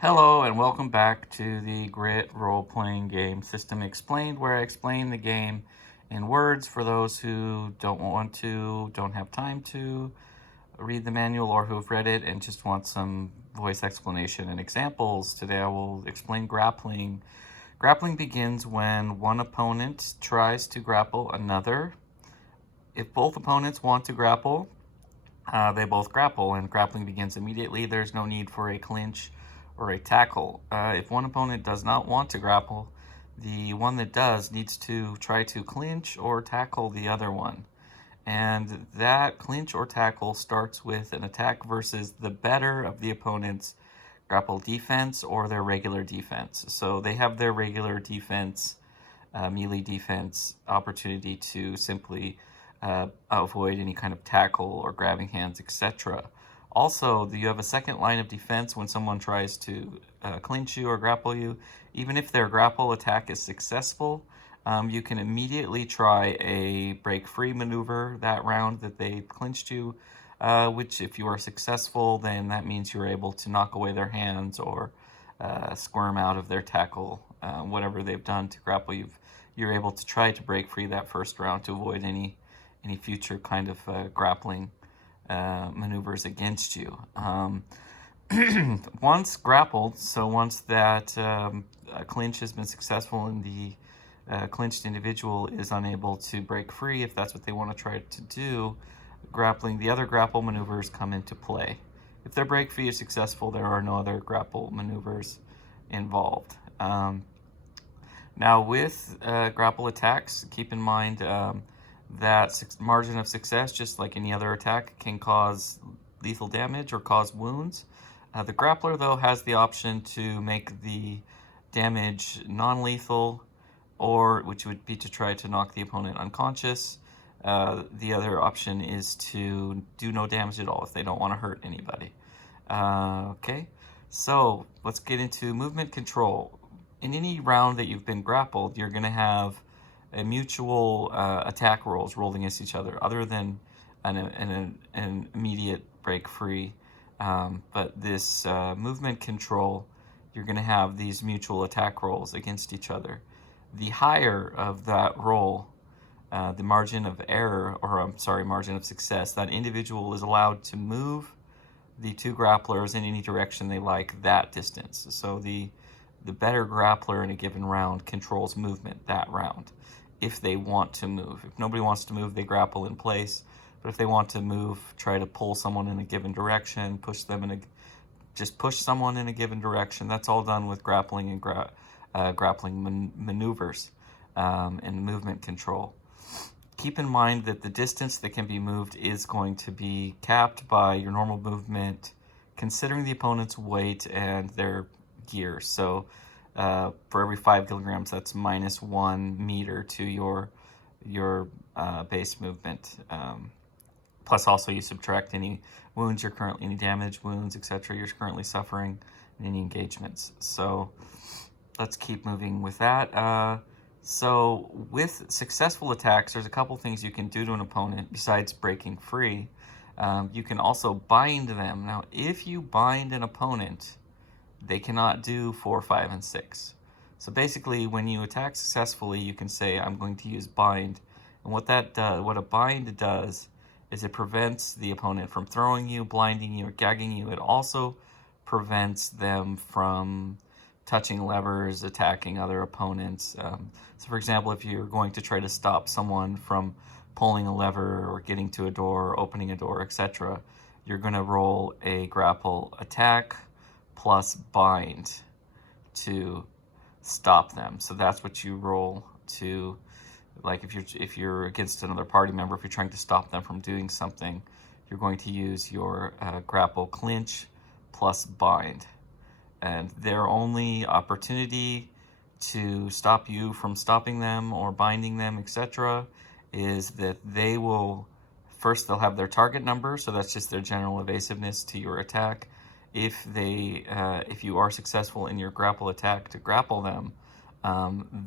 Hello and welcome back to the Grit role-playing game System Explained, where I explain the game in words for those who don't have time to read the manual, or who've read it and just want some voice explanation and examples. Today I will explain grappling. Grappling begins when one opponent tries to grapple another. If both opponents want to grapple, they both grapple, and grappling begins immediately. There's no need for a clinch or a tackle. If one opponent does not want to grapple, the one that does needs to try to clinch or tackle the other one. And that clinch or tackle starts with an attack versus the better of the opponent's grapple defense or their regular defense. So they have their regular defense, melee defense opportunity to simply avoid any kind of tackle or grabbing hands, etc. Also, you have a second line of defense when someone tries to clinch you or grapple you. Even if their grapple attack is successful, you can immediately try a break free maneuver that round that they clinched you, which if you are successful, then that means you're able to knock away their hands or squirm out of their tackle, whatever they've done to grapple you. You're able to try to break free that first round to avoid any future kind of grappling maneuvers against you. Once grappled, so once that clinch has been successful and the clinched individual is unable to break free, if that's what they want to try to do, the other grapple maneuvers come into play. If their break free is successful, there are no other grapple maneuvers involved. Now with grapple attacks, keep in mind that margin of success, just like any other attack, can cause lethal damage or cause wounds. The grappler, though, has the option to make the damage non-lethal, or which would be to try to knock the opponent unconscious. The other option is to do no damage at all if they don't want to hurt anybody. Okay, so let's get into movement control. In any round that you've been grappled, you're going to have a mutual attack rolls rolled against each other than an immediate break free. But this movement control, you're going to have these mutual attack rolls against each other. The higher of that roll, the margin of error, or I'm sorry, margin of success, that individual is allowed to move the two grapplers in any direction they like that distance. So the better grappler in a given round controls movement that round, if they want to move. If nobody wants to move, they grapple in place. But if they want to move, try to pull someone in a given direction, just push someone in a given direction. That's all done with grappling and grappling maneuvers and movement control. Keep in mind that the distance that can be moved is going to be capped by your normal movement, considering the opponent's weight and their gear. So for every 5 kilograms, that's minus 1 meter to your base movement. Plus, also you subtract any wounds any damage, wounds, etc. you're currently suffering in any engagements. So let's keep moving with that. So with successful attacks, there's a couple things you can do to an opponent besides breaking free. You can also bind them. Now, if you bind an opponent, they cannot do 4, 5, and 6. So basically, when you attack successfully, you can say, I'm going to use bind. And what a bind does is it prevents the opponent from throwing you, blinding you, or gagging you. It also prevents them from touching levers, attacking other opponents. So for example, if you're going to try to stop someone from pulling a lever or getting to a door, or opening a door, etc., you're going to roll a grapple attack plus bind to stop them. So that's what you roll to, like if you're against another party member, if you're trying to stop them from doing something, you're going to use your grapple clinch plus bind. And their only opportunity to stop you from stopping them or binding them, etc., is that they'll have their target number, so that's just their general evasiveness to your attack. If you are successful in your grapple attack to grapple them,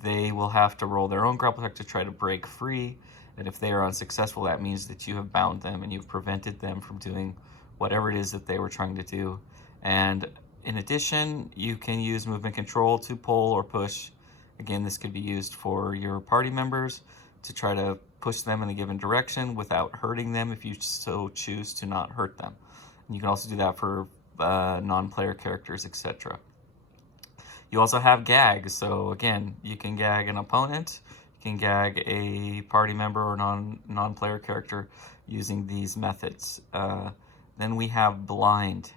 they will have to roll their own grapple attack to try to break free. And if they are unsuccessful, that means that you have bound them and you've prevented them from doing whatever it is that they were trying to do. And In addition, you can use movement control to pull or push. Again, this could be used for your party members to try to push them in a given direction without hurting them if you so choose to not hurt them. And you can also do that for non-player characters, etc. You also have gags. So again, you can gag an opponent, you can gag a party member or non-player character using these methods. Then we have blind.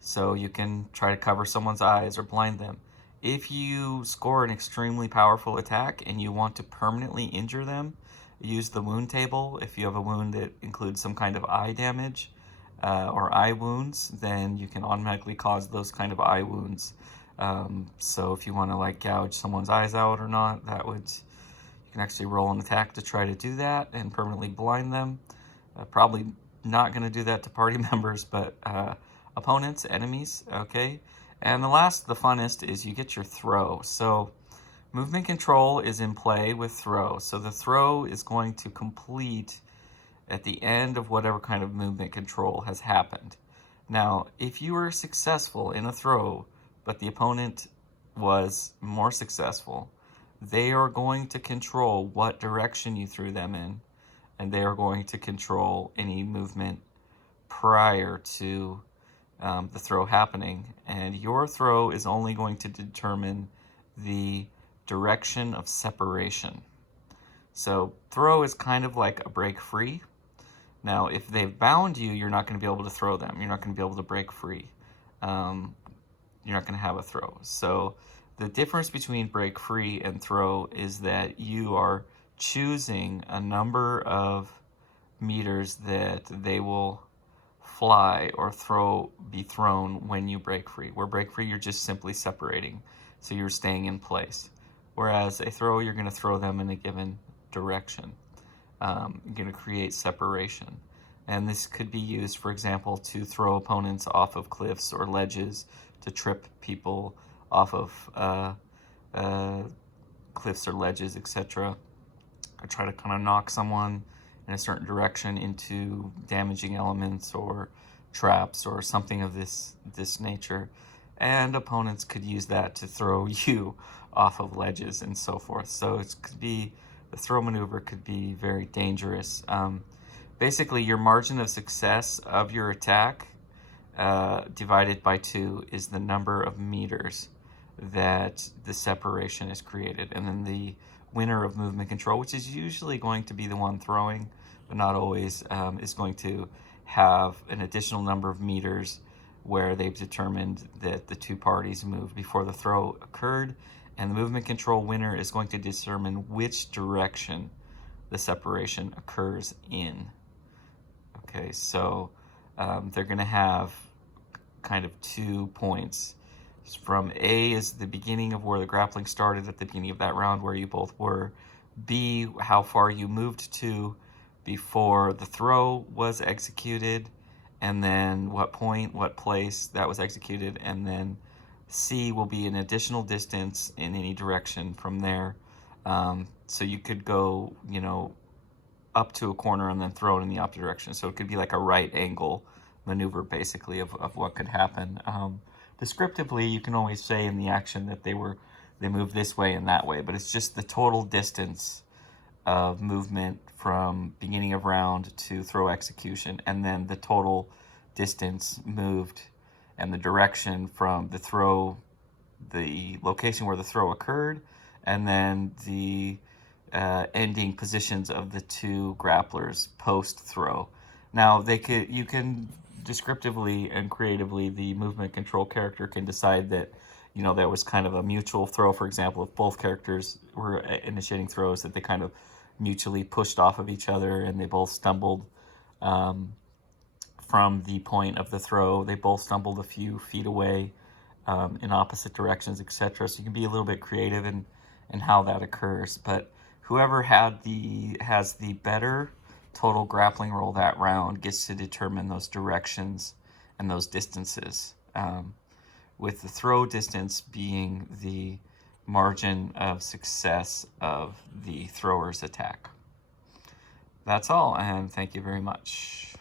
So you can try to cover someone's eyes or blind them. If you score an extremely powerful attack and you want to permanently injure them, use the wound table. If you have a wound that includes some kind of eye damage or eye wounds, then you can automatically cause those kind of eye wounds. So if you want to like gouge someone's eyes out or not, you can actually roll an attack to try to do that and permanently blind them. Probably not going to do that to party members, but opponents, enemies, okay? And the funnest, is you get your throw. So movement control is in play with throw. So the throw is going to complete at the end of whatever kind of movement control has happened. Now, if you were successful in a throw, but the opponent was more successful, they are going to control what direction you threw them in, and they are going to control any movement prior to the throw happening. And your throw is only going to determine the direction of separation. So throw is kind of like a break free. Now, if they've bound you, you're not going to be able to throw them. You're not going to be able to break free. You're not going to have a throw. So the difference between break free and throw is that you are choosing a number of meters that they will fly or be thrown when you break free. Where break free, you're just simply separating. So you're staying in place. Whereas a throw, you're going to throw them in a given direction. You're going to create separation. And this could be used, for example, to throw opponents off of cliffs or ledges, to trip people off of cliffs or ledges, etc. Or try to kind of knock someone in a certain direction into damaging elements or traps or something of this nature. And opponents could use that to throw you off of ledges and so forth. So the throw maneuver could be very dangerous. Basically, your margin of success of your attack divided by 2 is the number of meters that the separation is created. And then the winner of movement control, which is usually going to be the one throwing, but not always, is going to have an additional number of meters where they've determined that the two parties moved before the throw occurred. And the movement control winner is going to determine which direction the separation occurs in. Okay, so they're going to have kind of 2 points. From A is the beginning of where the grappling started at the beginning of that round where you both were. B, how far you moved to before the throw was executed, and then what point, what place that was executed, and then C will be an additional distance in any direction from there. So you could go, up to a corner and then throw it in the opposite direction. So it could be like a right angle maneuver, basically, of what could happen. Descriptively, you can always say in the action that they moved this way and that way, but it's just the total distance of movement from beginning of round to throw execution, and then the total distance moved and the direction from the location where the throw occurred, and then the ending positions of the two grapplers post-throw. Now, you can descriptively and creatively, the movement control character can decide that, there was kind of a mutual throw. For example, if both characters were initiating throws, that they kind of mutually pushed off of each other and they both stumbled from the point of the throw. They both stumbled a few feet away in opposite directions, etc. So you can be a little bit creative in how that occurs. But whoever has the better total grappling roll that round gets to determine those directions and those distances, with the throw distance being the margin of success of the thrower's attack. That's all, and thank you very much.